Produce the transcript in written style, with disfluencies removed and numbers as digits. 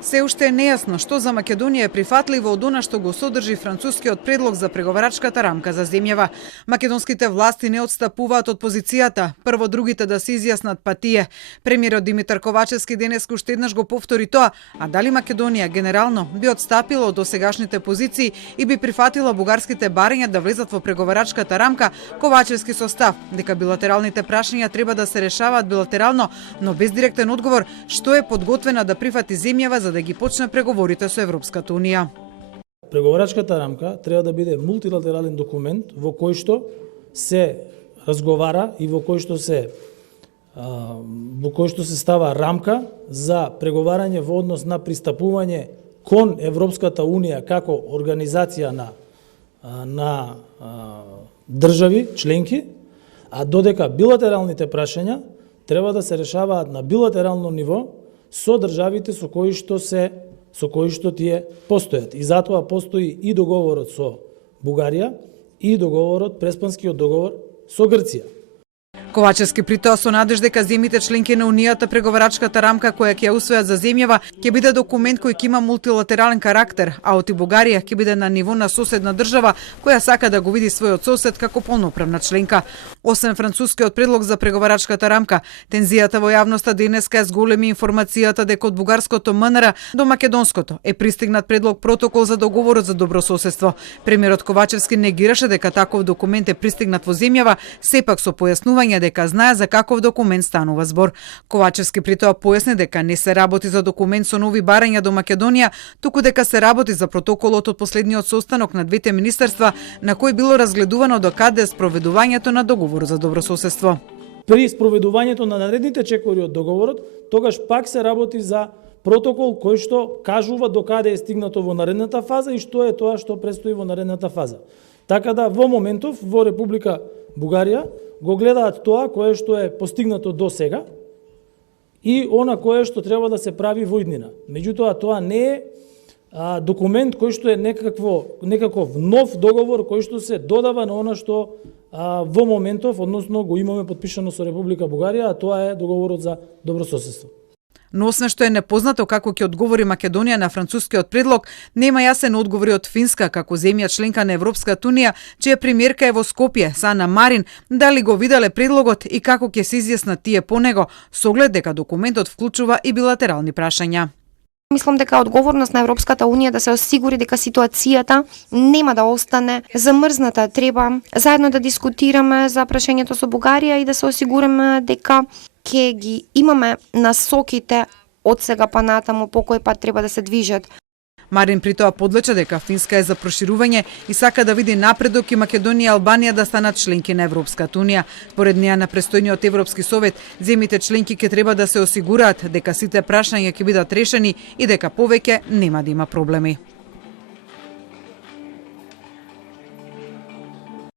Се уште е нејасно што за Македонија е прифатливо од она што го содржи францускиот предлог за преговарачката рамка за земјава. Македонските власти не отстапуваат од позицијата, прво другите да се изјаснат па тие. Премиерот Димитар Ковачевски денеска уште еднаш го повтори тоа, а дали Македонија генерално би отстапила од досегашните позиции и би прифатила бугарските барања да влезат во преговарачката рамка, Ковачевски со став дека билатералните прашања треба да се решаваат билатерално, но без директен одговор што е подготвена да прифати земјава за да ги почне преговорите со Европската Унија. Преговарачката рамка треба да биде мултилатерален документ во кој што се разговара и во кој што се става рамка за преговарање во однос на пристапување кон Европската Унија како организација на држави членки, а додека билатералните прашања треба да се решаваат на билатерално ниво со државите со кои што тие постојат. И затоа постои и договорот со Бугарија и Преспанскиот договор со Грција. Ковачевски при тоа со надеж дека земјите членки на Унијата преговарачката рамка која ќе ја усвојат за земјава ќе биде документ кој ќе има мултилатерален карактер, а оти Бугарија ќе биде на ниво на соседна држава која сака да го види својот сосед како полноправна членка. Освен францускиот предлог за преговарачката рамка, тензијата во јавноста денеска е зголеми информацијата дека од бугарското МНР до македонското е пристигнат предлог протокол за договорот за добрососедство. Премиерот Ковачевски негираше дека таков документ е пристигнат во земјава, сепак со појаснување дека знае за каков документ станува збор. Ковачевски при тоа појасни дека не се работи за документ со нови барања до Македонија, туку дека се работи за протоколот од последниот состанок на двете министерства на кој било разгледувано до каде е спроведувањето на договор за добрососедство. При спроведувањето на наредните чекори од договорот, тогаш пак се работи за протокол кој што кажува до каде е стигнато во наредната фаза и што е тоа што предстои во наредната фаза. Така да во моментов во Република Бугарија го гледаат тоа кое што е постигнато до сега и она кое што треба да се прави во иднина. Меѓутоа, тоа не е документ кој што е некаков нов договор кој што се додава на она што во моментов, односно го имаме подпишано со Република Бугарија, а тоа е договорот за добрососедство. Но освен што е непознато како ќе одговори Македонија на францускиот предлог, нема јасен одговор од Финска како земја членка на Европската Унија, чија премиерка е во Скопје, Сана Марин, дали го виделе предлогот и како ќе се изјаснат тие по него, со оглед дека документот вклучува и билатерални прашања. Мислам дека одговорност на Европската Унија да се осигури дека ситуацијата нема да остане замрзната. Треба заедно да дискутираме за прашањето со Бугарија и да се осигуриме дека ќе ги имаме насоките од сега па натаму по кој пат треба да се движат. Марин при тоа подлече дека Финска е за проширување и сака да види напредок и Македонија и Албанија да станат членки на Европската Унија. Според неа на престојниот Европски совет, земјите членки ќе треба да се осигураат дека сите прашања ќе бидат решени и дека повеќе нема да има проблеми.